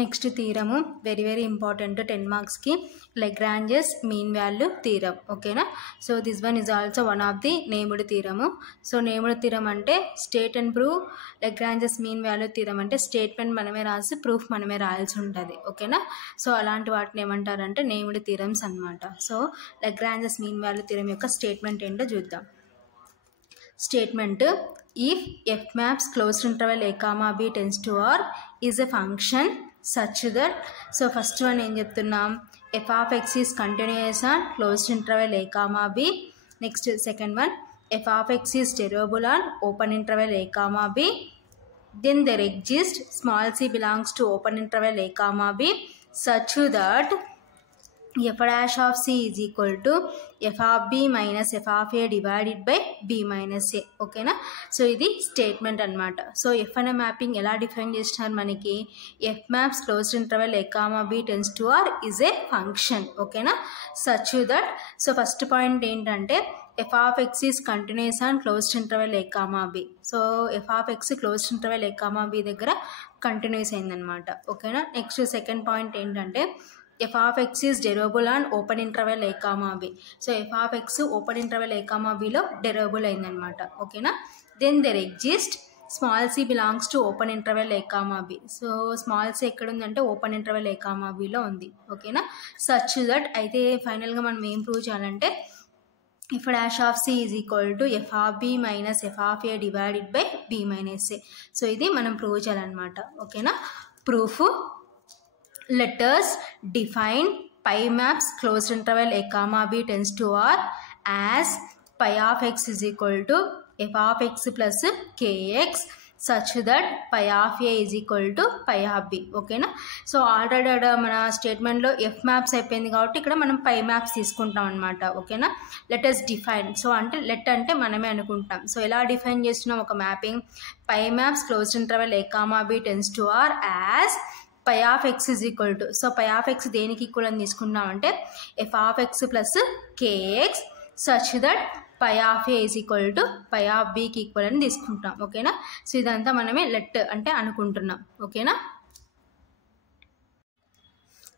Next థీరము very important 10 మార్క్స్కి Lagrange's mean value theorem. ఓకేనా. So this one is also one of the named theorem. So named theorem అంటే state and prove, Lagrange's mean value theorem అంటే statement మనమే రాసి proof మనమే రాయాల్సి ఉంటుంది. ఓకేనా. సో అలాంటి వాటిని ఏమంటారంటే నేమ్డ్ థీరమ్స్ అనమాట. So Lagrange's mean value theorem యొక్క స్టేట్మెంట్ ఏంటో చూద్దాం. Statement if F maps closed interval a, b tends to r is a function such that, so first one ఏం చెప్తున్నాం, f of x is continuous on closed interval a, b. Next second one f of x is derivable on open interval a, b. Then there exists small c belongs to open interval a, b such that f dash of c is equal to f of b minus f of a divided by b minus a. ఓకేనా. So ఇది statement అనమాట. So F అనే mapping ఎలా define చేసినారు మనకి, F maps closed interval a, b tends to r is a function. ఓకేనా. Such that, so first point ఏంటంటే f of x is continuous on closed interval a, b. సో f of x closed interval a, b దగ్గర continuous అయిందనమాట. ఓకేనా. Next second point ఏంటంటే f of x is derivable on open interval a, b. సో f of x open interval a, bలో derivable అయిందనమాట. ఓకేనా. Then there exist small c belongs to open interval a, b. So small c ఎక్కడ ఉందంటే open interval a, bలో ఉంది. ఓకేనా. Such that, అయితే ఫైనల్గా మనం ఏం ప్రూవ్ చేయాలంటే f dash of c is equal to f of b minus f of a divided by b minus a. So ఇది మనం ప్రూవ్ చేయాలన్నమాట. ఓకేనా. Proof, let us define pi maps closed interval a, b tends to r as pi of x is equal to f of x plus kx such that pi of a is equal to pi of b. ఓకేనా. So already మన స్టేట్మెంట్లో F maps అయిపోయింది కాబట్టి ఇక్కడ మనం పై maps తీసుకుంటాం అనమాట. ఓకేనా. Let us define, so అంటే లెట్ అంటే మనమే అనుకుంటాం. సో ఎలా డిఫైన్ చేస్తున్నాం ఒక mapping, pi maps closed interval a, b tends to r as pi of x is equal to, so pi of x దేనికి ఈక్వల్ అని తీసుకున్నామంటే f of x plus kx such that pi of a is equal to pi of b కి equal అని తీసుకుంటాం. ఓకేనా. So ఇదంతా మనమే let అంటే అనుకుంటున్నాం. ఓకేనా.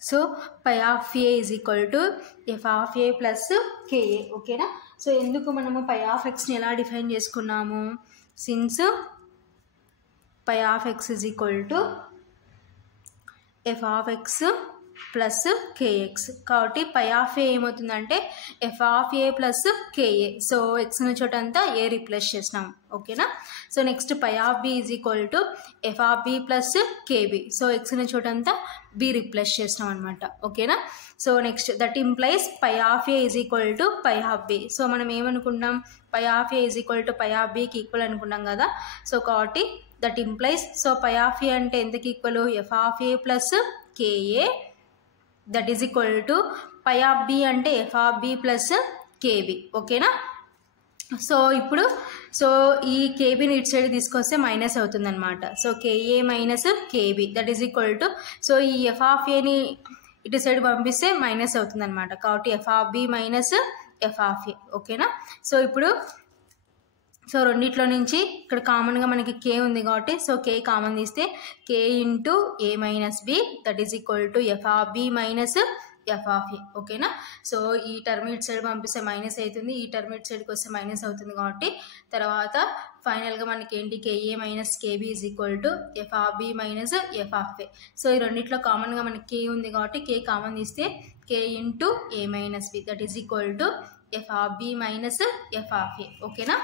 So pi of a is equal to f of a plus ka. ఓకేనా. సో ఎందుకు మనము pi of xని ఎలా డిఫైన్ చేసుకున్నాము, since pi of x is equal to f of x plus kx కాబట్టి పై ఆఫ్ ఏ ఏమవుతుందంటే f of a plus ka. So x ఉన్న చోట అంతా ఏ రీప్లేస్ చేసినాం. ఓకేనా. So next pi of b is equal to f of b plus kb. So x ఉన్న చోట అంతా b రీప్లేస్ చేసినాం అనమాట. ఓకేనా. So next that implies pi of a is equal to pi of b. So మనం ఏమనుకున్నాం, pi of a is equal to pi of bకి equal అనుకున్నాం కదా. సో కాబట్టి that implies, so pi of a అంటే ఎంతకి equal, f of a plus ka that is equal to pi of b అంటే f of b plus kb. ఓకేనా. So ఇప్పుడు so ఈ కేబీని ఇటు సైడ్ తీసుకొస్తే మైనస్ అవుతుంది అనమాట. So ka minus kb that is equal to, so ఈ f of aని ఇటు సైడ్ పంపిస్తే మైనస్ అవుతుంది అనమాట. కాబట్టి f of b minus f of a. ఓకేనా. సో ఇప్పుడు సో రెండిట్లో నుంచి ఇక్కడ కామన్గా మనకి k ఉంది కాబట్టి సో k కామన్ తీస్తే k into a minus b that is equal to f of b minus f of a. ఓకేనా. సో ఈ టర్మ్ ఇటు సైడ్ పంపిస్తే మైనస్ అవుతుంది, ఈ టర్మ్ ఇటు సైడ్కి వస్తే మైనస్ అవుతుంది కాబట్టి తర్వాత ఫైనల్గా మనకి ఏంటి, ka minus kb is equal to f of b minus f of a. So ఈ రెండిట్లో కామన్గా మనకి k ఉంది కాబట్టి k కామన్ తీస్తే k into a minus b that is equal to f of b minus f of a. ఓకేనా.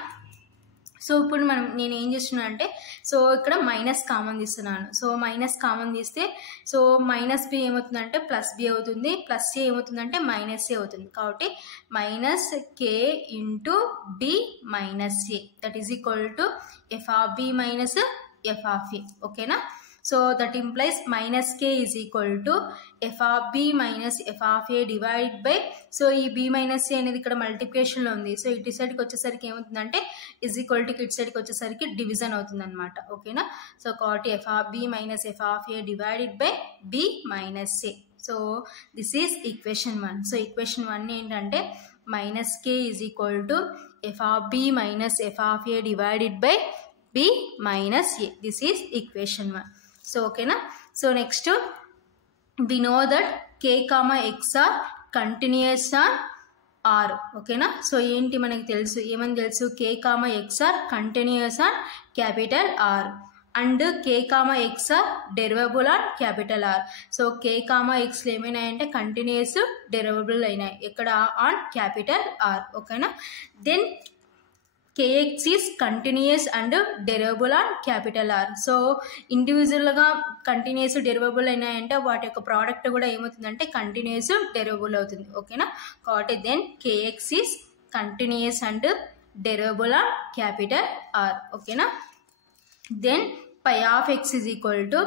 So ఇప్పుడు నేను ఏం చేస్తున్నాను అంటే, సో ఇక్కడ మైనస్ కామన్ తీస్తున్నాను. సో మైనస్ కామన్ తీస్తే సో మైనస్ బి ఏమవుతుందంటే ప్లస్ బి అవుతుంది, ప్లస్ ఏ ఏమవుతుందంటే మైనస్ ఏ అవుతుంది. కాబట్టి minus k into b minus a that is equal to f of b minus f of a. ఓకేనా. So that implies minus k is equal to f of b minus f of a divide by, so ఈ b minus a అనేది ఇక్కడ మల్టిప్లికేషన్లో ఉంది. So ఇటు సైడ్కి వచ్చేసరికి ఏమవుతుందంటే is equal to ఇటు సైడ్కి వచ్చేసరికి డివిజన్ అవుతుంది అనమాట. ఓకేనా. సో కాబట్టి f of b minus f of a divided by b minus a. So this is equation 1. So equation 1 ఏంటంటే minus k is equal to f of b minus f of a divided by b minus a. This is equation 1. So okay na. So next we know that k comma x are continuous on r. ఓకేనా. So ఏంటి మనకి తెలుసు, ఏమని తెలుసు, k comma x are continuous on capital R అండ్ k comma x are derivable on capital R. So k comma x ఏమైనాయంటే continuous derivable అయినాయి ఎక్కడ, ఆన్ క్యాపిటల్ R. ఓకేనా. Then kx is continuous and derivable on capital R. So ఇండివిజువల్గా continuous derivable అయినాయంటే వాటి యొక్క product కూడా ఏమవుతుందంటే కంటిన్యూస్ డెరివబుల్ అవుతుంది. ఓకేనా. కాబట్టి then kx is continuous and derivable on capital R. ఓకేనా. Then phi of x is equal to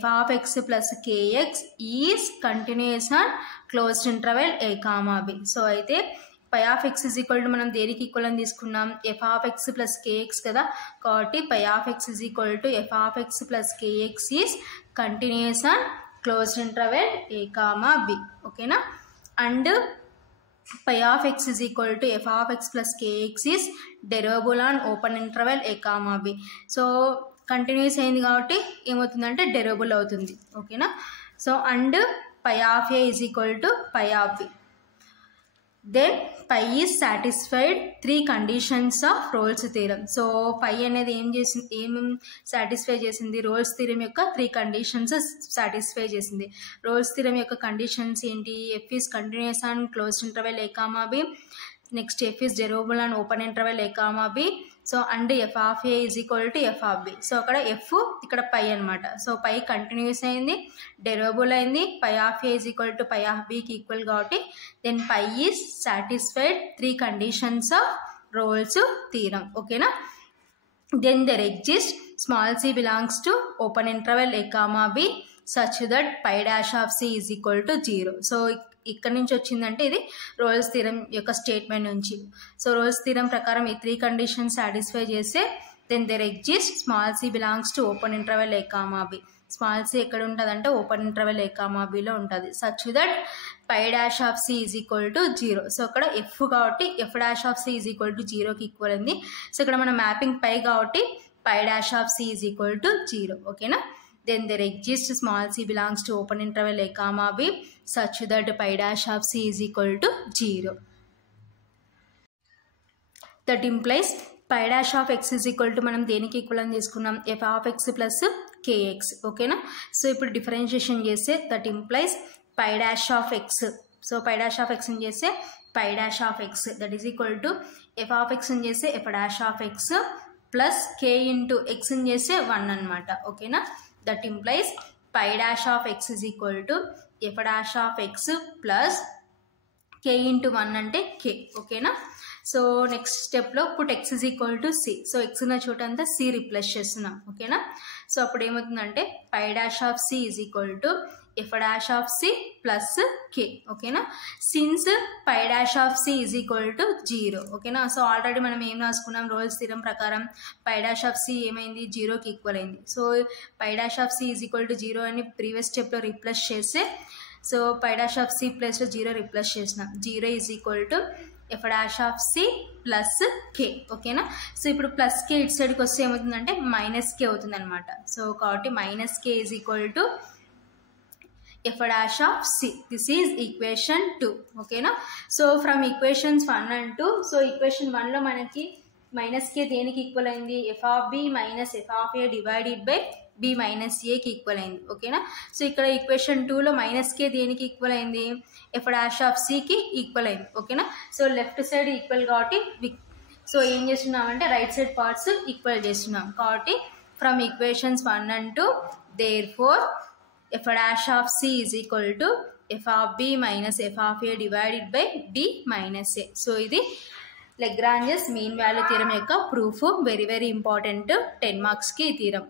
f of x plus kx is continuous on closed interval a comma b. So అయితే phi of x is equal to మనం దేనికి equal అని తీసుకున్నాం, f of x plus kx కదా. కాబట్టి phi of x is equal to f of x plus kx is continuous on closed interval a comma b. ఓకేనా. And phi of x is equal to f of x plus kx is derivable on open interval a comma b. సో continuous అయింది కాబట్టి ఏమవుతుందంటే derivable అవుతుంది. ఓకేనా. So and phi of a is equal to phi of b. Then phi is satisfied 3 conditions of Rolle's theorem. So phi అనేది ఏం satisfy చేసింది, roles theorem యొక్క 3 కండిషన్స్ సాటిస్ఫై చేసింది. రోల్స్ థియరం యొక్క కండిషన్స్ ఏంటి, f is continuous on closed interval a comma b, next f is derivable on open interval a comma b. So and f of a is equal to f of b. So అక్కడ f ఇక్కడ పై అనమాట. So పై continuous అయింది, derivable అయింది, phi of a is equal to phi of b కి equal కాబట్టి then phi is satisfied 3 conditions of Rolle's theorem. ఓకేనా. Then there exists small c belongs to open interval a comma b such that phi dash of c is equal to 0. So ఇక్కడ నుంచి వచ్చిందంటే ఇది roles theorem యొక్క statement నుంచి. So roles theorem ప్రకారం ఈ 3 conditions satisfy చేస్తే then there exists small c belongs to open interval a comma b. Small c ఎక్కడ ఉంటుందంటే open interval a comma b లో ఉంటుంది. Such that phi dash of c is equal to 0. So ఇక్కడ f కాబట్టి f dash of c is equal to 0కి equal ఉంది. So ఇక్కడ మన మ్యాపింగ్ పై కాబట్టి phi dash of c is equal to 0. ఓకేనా. then there exists small c belongs to open interval a comma b such that phi dash of c is equal to 0. That implies phi dash of x is equal to మనం దేనికి equal అని తీసుకున్నాం, f of x plus kx. ఓకేనా. So ఇప్పుడు differentiation చేస్తే that implies phi dash of x. So phi dash of x అని చేస్తే phi dash of x that is equal to f of x అని చేస్తే f dash of x plus k into x అని చేస్తే 1 అనమాట. ఓకేనా. That implies phi dash of x is equal to f dash of x plus k into 1 అంటే k. ఓకేనా. So next స్టెప్లో put x is equal to c. So x ఉన్న చోట అంతా c రిప్లేస్ చేస్తున్నాం. ఓకేనా. సో అప్పుడు ఏమవుతుందంటే phi dash of c is equal to f dash of c plus k. ఓకేనా. Since phi dash of c is equal to 0. ఓకేనా. So already మనం ఏం రాసుకున్నాం, రోల్స్ థియరం ప్రకారం phi dash of c ఏమైంది, 0కి ఈక్వల్ అయింది. So phi dash of c is equal to 0 అని ప్రీవియస్ స్టెప్లో రిప్లేస్ చేస్తే so phi dash of c ప్లస్లో 0 రిప్లేస్ చేసినాం. 0 is equal to f dash of c plus k. ఓకేనా. సో ఇప్పుడు ప్లస్ k ఇటు సైడ్కి వస్తే ఏమవుతుందంటే మైనస్ k అవుతుంది అనమాట. సో కాబట్టి minus k is equal to f dash of c. This is equation 2. ఓకేనా. So from equations 1 and 2. So equation 1లో మనకి మైనస్ k దేనికి ఈక్వల్ అయింది, f of b minus f of a divided by b minus ఏకి equal అయింది. ఓకేనా. So ఇక్కడ equation 2లో మైనస్ k దేనికి ఈక్వల్ అయింది, f dash of cకి ఈక్వల్ అయింది. ఓకేనా. సో లెఫ్ట్ సైడ్ ఈక్వల్ కాబట్టి సో ఏం చేస్తున్నామంటే రైట్ సైడ్ పార్ట్స్ ఈక్వల్ చేస్తున్నాం. కాబట్టి from equations 1 and 2 therefore f dash of c is equal to f of b minus f of a divided by b minus a. So ఇది Lagrange's mean value theorem యొక్క proof. Very very important 10 మార్క్స్కి ఈ theorem.